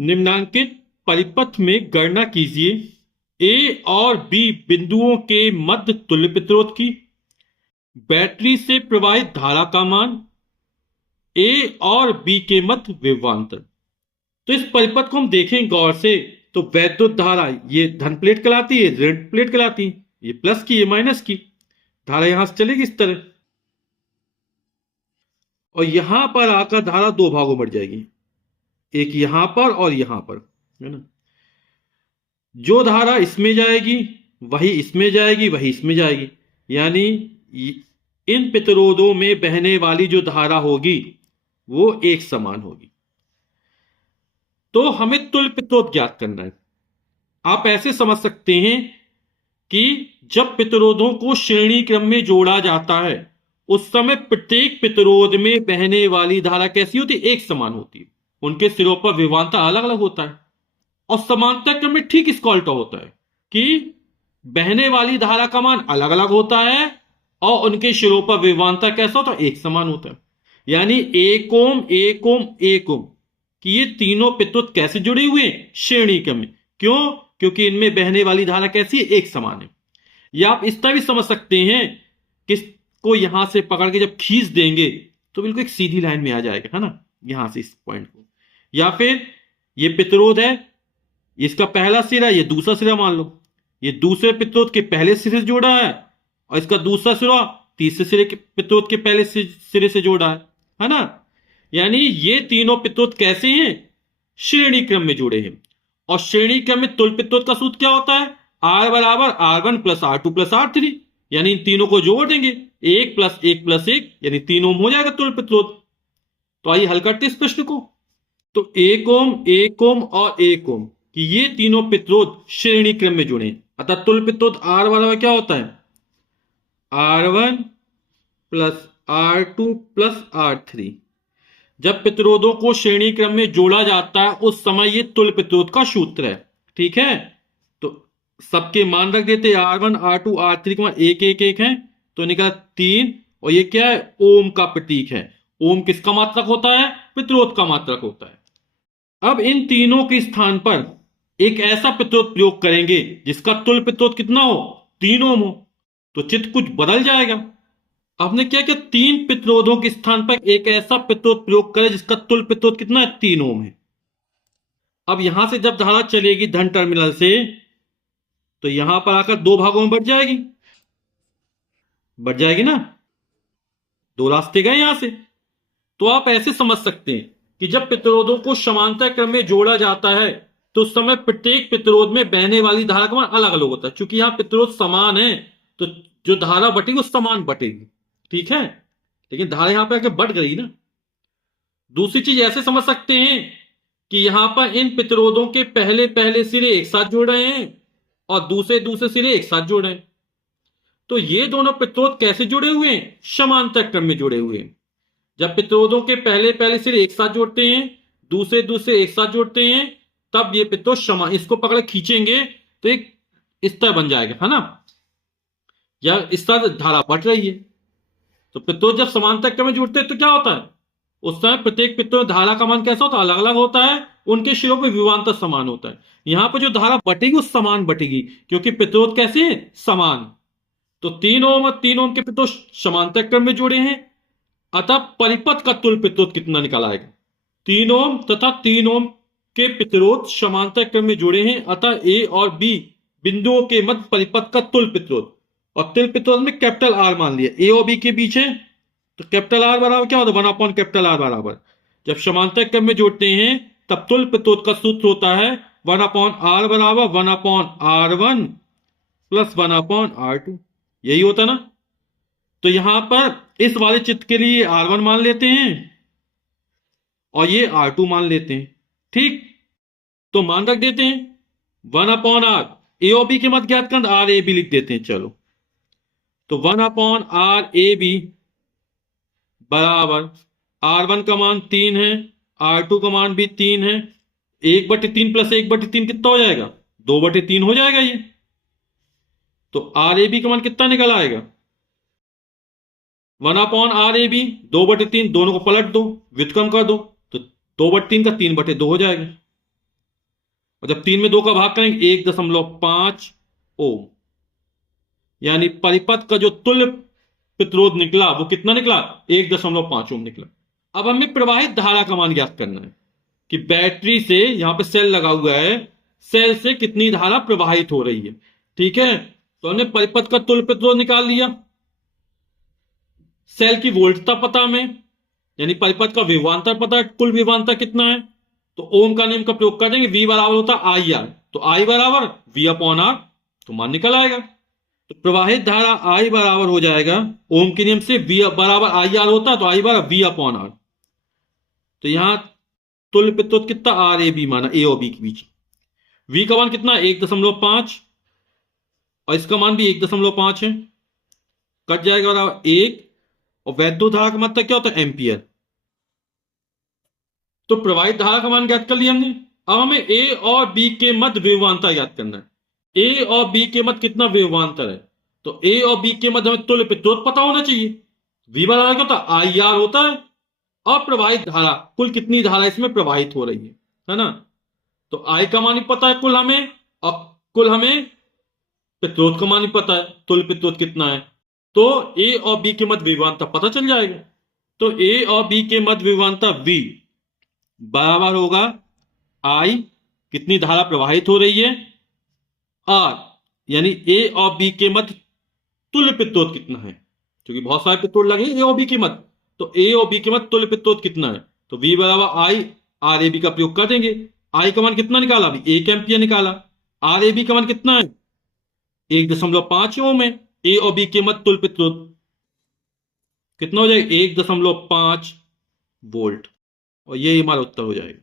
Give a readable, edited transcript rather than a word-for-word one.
निम्नांकित परिपथ में गणना कीजिए ए और बी बिंदुओं के मध्य तुल्य प्रतिरोध की, बैटरी से प्रवाहित धारा का मान, ए और बी के मध्य विभवांतर। तो इस परिपथ को हम देखें गौर से तो वैद्युत धारा ये धन प्लेट कहलाती है, ऋण प्लेट कहलाती है, ये प्लस की ये माइनस की धारा यहां से चलेगी इस तरह, और यहां पर आकर धारा दो भागों में बढ़ जाएगी, एक यहां पर और यहां पर, है ना। जो धारा इसमें जाएगी वही इसमें जाएगी, वही इसमें जाएगी, यानी इन प्रतिरोधों में बहने वाली जो धारा होगी वो एक समान होगी। तो हमें तुल्य प्रतिरोध ज्ञात करना है। आप ऐसे समझ सकते हैं कि जब प्रतिरोधों को श्रेणी क्रम में जोड़ा जाता है उस समय प्रत्येक प्रतिरोध में बहने वाली धारा कैसी होती है, एक समान होती है, उनके सिरों पर विभवांतर अलग अलग होता है। और समांतर क्रम में ठीक इसका उल्टा होता है कि बहने वाली धारा का मान अलग अलग होता है और उनके सिरों पर विभवांतर कैसा होता है, एक समान होता है। यानी एक ओम एक ओम एक ओम कि ये तीनों प्रतिरोध कैसे जुड़े हुए हैं, श्रेणी क्रम में। क्यों? क्योंकि इनमें बहने वाली धारा कैसी है, एक समान है। या आप इस तरह भी समझ सकते हैं कि इसको यहां से पकड़ के जब खींच देंगे तो बिल्कुल एक सीधी लाइन में आ जाएगा, है ना, यहां से इस पॉइंट को। या फिर ये प्रतिरोध है, इसका पहला सिरा, ये दूसरा सिरा मान लो, ये दूसरे प्रतिरोध के पहले सिरे से जोड़ा है और इसका दूसरा सिरा तीसरे सिरे के प्रतिरोध के पहले सिरे से जोड़ा है ना। यानी ये तीनों प्रतिरोध कैसे हैं, श्रेणी क्रम में जुड़े हैं। और श्रेणी क्रम में तुल्य प्रतिरोध का सूत्र क्या होता है, R बराबर R1 plus R2 plus R3, यानी इन तीनों को जोड़ देंगे, एक प्लस एक प्लस एक यानी 3 ओम हो जाएगा तुल्य प्रतिरोध। तो आइए हल करते इस प्रश्न को। तो 1 ओम और 1 ओम कि ये तीनों प्रतिरोध श्रेणी क्रम में जुड़े, अतः तुल्य प्रतिरोध R बराबर क्या होता है, R1 plus R2 plus R3। जब प्रतिरोधों को श्रेणी क्रम में जोड़ा जाता है उस समय ये तुल्य प्रतिरोध का सूत्र है, ठीक है। तो सबके मान रख देते, R1 R2 R3 के मान एक एक एक है तो निकला 3, और ये क्या है, ओम का प्रतीक है। ओम किसका मात्रक होता है, प्रतिरोध का मात्रक होता है। अब इन तीनों के स्थान पर एक ऐसा प्रतिरोध प्रयोग करेंगे जिसका तुल्य प्रतिरोध कितना हो, 3 ओम हो, तो चित्र कुछ बदल जाएगा। आपने क्या किया, 3 प्रतिरोधों के स्थान पर एक ऐसा प्रतिरोध प्रयोग करें जिसका तुल्य प्रतिरोध कितना है, 3 ओम है। अब यहां से जब धारा चलेगी धन टर्मिनल से तो यहां पर आकर दो भागों में बढ़ जाएगी, बढ़ जाएगी ना, दो रास्ते गए यहां से। तो आप ऐसे समझ सकते हैं कि जब प्रतिरोधों को समांतर क्रम में जोड़ा जाता है तो उस समय प्रत्येक प्रतिरोध में बहने वाली धारा का मान अलग अलग होता है। क्योंकि यहां प्रतिरोध समान है तो जो धारा बटेगी वो समान बटेगी, ठीक है, लेकिन धारा यहां पर आके बढ़ गई ना। दूसरी चीज ऐसे समझ सकते हैं कि यहां पर इन प्रतिरोधों के पहले पहले सिरे एक साथ जुड़ रहे हैं और दूसरे दूसरे सिरे एक साथ जुड़ रहे हैं। तो ये दोनों प्रतिरोध कैसे जुड़े हुए हैं, समांतर क्रम में जुड़े हुए हैं। जब प्रतिरोधों के पहले पहले सिरे एक साथ जोड़ते हैं, दूसरे दूसरे एक साथ जोड़ते हैं, तब ये प्रतिरोध इसको पकड़ खींचेंगे तो एक इस तरह बन जाएगा, है ना, या इस तरह धारा बढ़ रही है। तो प्रतिरोध जब समांतर क्रम में जुड़ते हैं तो क्या होता है, उस समय प्रत्येक प्रतिरोध धारा का मान कैसा होता है, अलग अलग होता है, उनके सिरों पर विभवांतर समान होता है। यहां पर जो धारा बटेगी वो समान बटेगी क्योंकि प्रतिरोध कैसे है, समान। तो 3 ओम और 3 ओम के प्रतिरोध समांतर क्रम में जुड़े हैं, अतः परिपथ का तुल्य प्रतिरोध कितना निकल आएगा, 3 ओम तथा 3 ओम के प्रतिरोध समांतर क्रम में जुड़े हैं, अतः ए और बी बिंदुओं के मध्य परिपथ का तुल्य प्रतिरोध। और तुल्य प्रतिरोध में कैपिटल आर मान लिया, ए और बी के बीच है तो कैपिटल आर बराबर क्या होता है, 1 कैपिटल आर बराबर, जब समांतर क्रम में जोड़ते हैं तब तुल्य प्रतिरोध का सूत्र होता है 1/r बराबर 1/r1 प्लस 1/r2, यही होता ना। तो यहां पर इस वाले चित्र के लिए R1 मान लेते हैं और ये R2 मान लेते हैं, ठीक। तो मान रख देते हैं 1/r, ए और बी के मध्य ज्ञात कर आर ए बी लिख देते हैं, चलो। तो 1/r ए बी बराबर R1 का मान 3 है, R2 का मान भी 3 है, 1/3 प्लस 1/3 कितना हो जाएगा, 2/3 हो जाएगा ये। तो आर ए बी का मान कितना निकल आएगा, 1/r ए बी 2/3, दोनों को पलट दो, व्युत्क्रम कर दो, तो 2/3 का 3/2 हो जाएगा। और जब 3 में 2 का भाग करेंगे 1.5 ओम, यानी परिपथ का जो तुल्य प्रतिरोध निकला वो कितना निकला? 1.5 ओम निकला। अब हमें प्रवाहित धारा का मान ज्ञात करना है कि बैटरी से, यहां पे सेल लगा हुआ है, सेल से कितनी धारा प्रवाहित हो रही है। ठीक है, तो हमने परिपथ का तुल्य प्रतिरोध निकाल लिया, सेल की वोल्टता पता हमें, यानी परिपथ का विभवांतर पता है, कुल विभवांतर कितना है, तो ओम का नियम का प्रयोग कर देंगे। V बराबर होता है आई आर, तो I बराबर V अपॉन आर, तो मान निकल आएगा। तो प्रवाहित धारा I बराबर हो जाएगा, ओम के नियम से V बराबर आई आर होता है, तो I बराबर V अपॉन आर। तो यहां तुल्य प्रतिरोध कितना? आर ए बी माना, ए और बी के बीच। V का मान कितना? 1.5, और इसका मान भी 1.5 है, कट जाएगा बराबर 1। और वैद्युत धारा का मतलब क्या होता है? एम्पियर। तो प्रवाहित धारा का मान ज्ञात कर लिया हमने। अब हमें ए और बी के मध्य विभवांतर ज्ञात करना है। ए और बी के मध्य कितना विभवांतर है? तो ए और बी के मध्य हमें तुल्य प्रतिरोध पता होना चाहिए। V बराबर क्या होता है? आई आर होता है। और प्रवाहित धारा, कुल कितनी धारा इसमें प्रवाहित हो रही है ना? तो आई का मान ही पता है कुल हमें, और कुल हमें प्रतिरोध का मान ही पता है, तुल्य प्रतिरोध कितना है। तो ए और बी के मध्य विभवांतर पता चल जाएगा। तो ए और बी के मध्य विभवांतर V बराबर होगा आई, कितनी धारा प्रवाहित हो रही है, आर, यानी ए और बी के मध्य तुल्य प्रतिरोध कितना है, क्योंकि बहुत सारे प्रतिरोध लगे ए और बी के मध्य। तो ए और बी के मध्य तुल्य प्रतिरोध कितना है, तो V बराबर आई आर ए बी का प्रयोग कर देंगे। आई का मान कितना निकाला? अभी 1 एम्पियर निकाला। आर ए बी का मान कितना है? 1.5 ओम है। ए और बी के मध्य तुल्य प्रतिरोध कितना हो जाएगा? 1.5 वोल्ट। और ये हमारा उत्तर हो जाएगा।